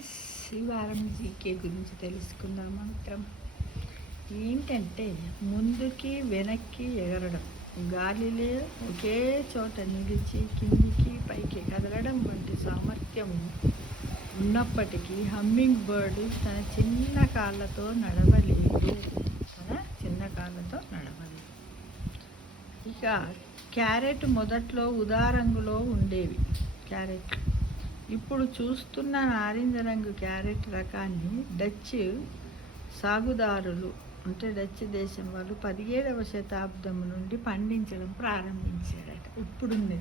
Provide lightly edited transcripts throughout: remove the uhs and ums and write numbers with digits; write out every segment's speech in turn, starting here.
Friends, ఈ వారం GK గురించి తెలుసుకుందాం. మాత్రం ఏంటంటే ముందుకి వెనక్కి ఎగరడం, గాలిలో ఒకే చోట నిలిచి కిందికి పైకి కదలడం వంటి సామర్థ్యం ఉన్నప్పటికీ హమ్మింగ్ బర్డ్ తన చిన్న కాళ్ళతో నడవలేదు. ఇక క్యారెట్ మొదట్లో ఊదా రంగులో ఉండేవి క్యారెట్. ఇప్పుడు చూస్తున్న నారింజ రంగు క్యారెట్ రకాన్ని డచ్ సాగుదారులు అంటే డచ్ దేశం వాళ్ళు 17వ శతాబ్దం నుండి పండించడం ప్రారంభించారట. ఇప్పుడుంది.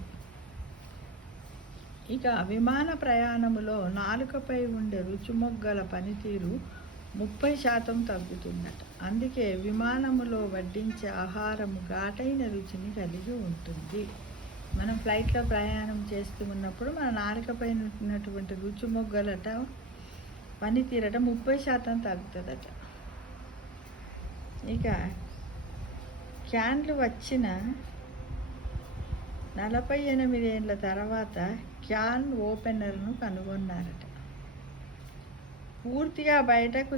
ఇక విమాన ప్రయాణములో నాలుకపై ఉండే రుచిమొగ్గల పనితీరు 30% తగ్గుతుందట. అందుకే విమానములో వడ్డించే ఆహారం ఘాటైన రుచిని కలిగి ఉంటుంది. మనం ఫ్లైట్లో ప్రయాణం చేస్తూ ఉన్నప్పుడు మన నాలుకపై ఉన్నటువంటి రుచిమొగ్గలట పనితీరట 30% తగ్గుతుందట. ఇక క్యాన్లు వచ్చిన 48 ఏళ్ళ తర్వాత క్యాన్ ఓపెనర్ను కనుగొన్నారట. పూర్తిగా బయటకు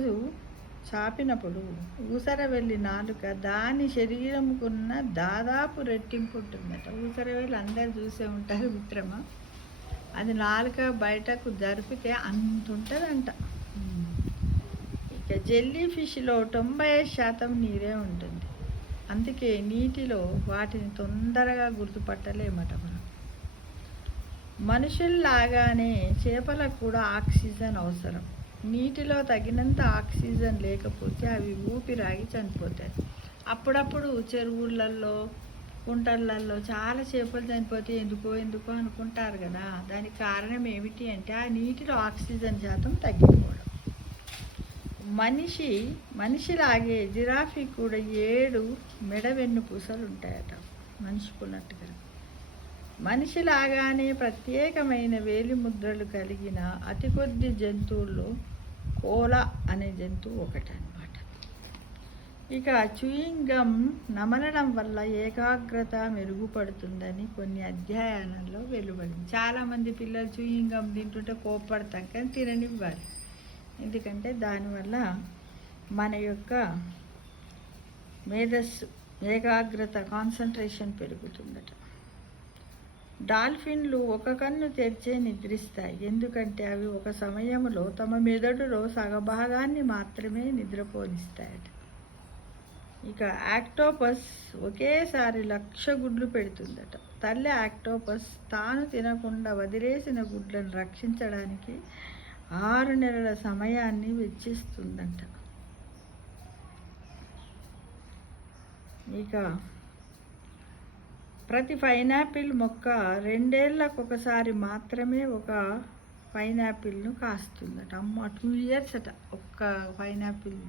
చాపినప్పుడు ఊసర వెళ్ళి నాలుక దాని శరీరంకున్న దాదాపు రెట్టింపు ఉంటుందట. ఊసర వెళ్ళి అందరు చూసే ఉంటారు మిత్రమా. అది నాలుక బయటకు జరిపితే అంత ఉంటుందంట. ఇక జెల్లీ ఫిష్లో 95% నీరే ఉంటుంది. అందుకే నీటిలో వాటిని తొందరగా గుర్తుపట్టలేమట. మనం మనుషుల్లాగానే చేపలకు కూడా ఆక్సిజన్ అవసరం. నీటిలో తగినంత ఆక్సిజన్ లేకపోతే అవి ఊపిరాగి చనిపోతాయి. అప్పుడప్పుడు చెరువులలో కుంటలలో చాలా చేపలు చనిపోతే ఎందుకో అనుకుంటారు కదా. దానికి కారణం ఏమిటి అంటే ఆ నీటిలో ఆక్సిజన్ శాతం తగ్గిపోవడం. మనిషిలాగే జిరాఫీ కూడా 7 మెడ వెన్నుపూసలు ఉంటాయట మనిషికున్నట్టుగా. మనిషిలాగానే ప్రత్యేకమైన వేలిముద్రలు కలిగిన అతి కొద్ది జంతువుల్లో కోలా అనే జంతువు ఒకటనమాట. ఇక చూయింగ్ గమ్ నమలడం వల్ల ఏకాగ్రత మెరుగుపడుతుందని కొన్ని అధ్యయనాల్లో వెలువడింది. చాలామంది పిల్లలు చూయింగ్ గమ్ తింటుంటే కోప్పడతాం, కానీ తిననివ్వాలి. ఎందుకంటే దానివల్ల మన యొక్క మేధస్సు, ఏకాగ్రత, కాన్సన్ట్రేషన్ పెరుగుతుందట. డాల్ఫిన్లు ఒక కన్ను తెరిచే నిద్రిస్తాయి. ఎందుకంటే అవి ఒక సమయంలో తమ మెదడులో సగభాగాన్ని మాత్రమే నిద్రపోనిస్తాయట. ఇక ఆక్టోపస్ ఒకేసారి 1,00,000 గుడ్లు పెడుతుందట. తల్లి ఆక్టోపస్ తాను తినకుండా వదిలేసిన గుడ్లను రక్షించడానికి 6 నెలల సమయాన్ని వెచ్చిస్తుందంట. ఇక ప్రతి పైనాపిల్ మొక్క 2 ఏళ్ళకు ఒకసారి మాత్రమే ఒక పైనాపిల్ను కాస్తుందట. 2 ఇయర్స్ అట ఒక్క పైనాపిల్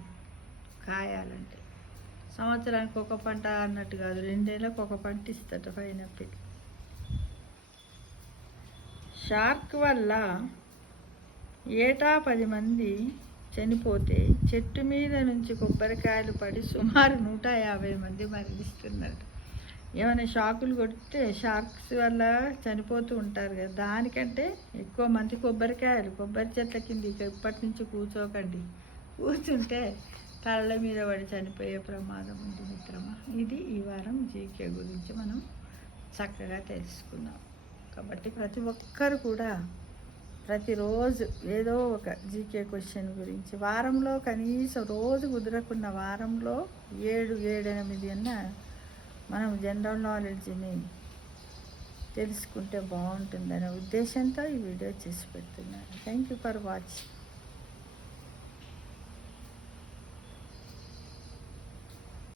కాయాలంటే. సంవత్సరానికి ఒక పంట అన్నట్టు కాదు, 2 ఏళ్ళకు ఒక పంట ఇస్తట పైనాపిల్. షార్క్ వల్ల ఏటా 10 మంది చనిపోతే చెట్టు మీద నుంచి కొబ్బరికాయలు పడి సుమారు 150 మంది మరణిస్తున్నారు. ఏమైనా షాకులు కొడితే షార్క్స్ వల్ల చనిపోతూ ఉంటారు కదా, దానికంటే ఎక్కువ మంది కొబ్బరి చెట్ల కింద ఇప్పటి నుంచి కూర్చోకండి. కూర్చుంటే తలల మీద పడి చనిపోయే ప్రమాదం ఉంది మిత్రమా. ఇది ఈ వారం జీకే గురించి మనం చక్కగా తెలుసుకుందాం. కాబట్టి ప్రతి ఒక్కరు కూడా ప్రతిరోజు ఏదో ఒక జీకే క్వశ్చన్ గురించి, వారంలో కనీసం రోజు కుదరకున్న వారంలో 7-8 అన్న మనం జనరల్ నాలెడ్జ్ని తెలుసుకుంటే బాగుంటుందనే ఉద్దేశంతో ఈ వీడియో చేసి పెడుతున్నాను. Thank you for watching.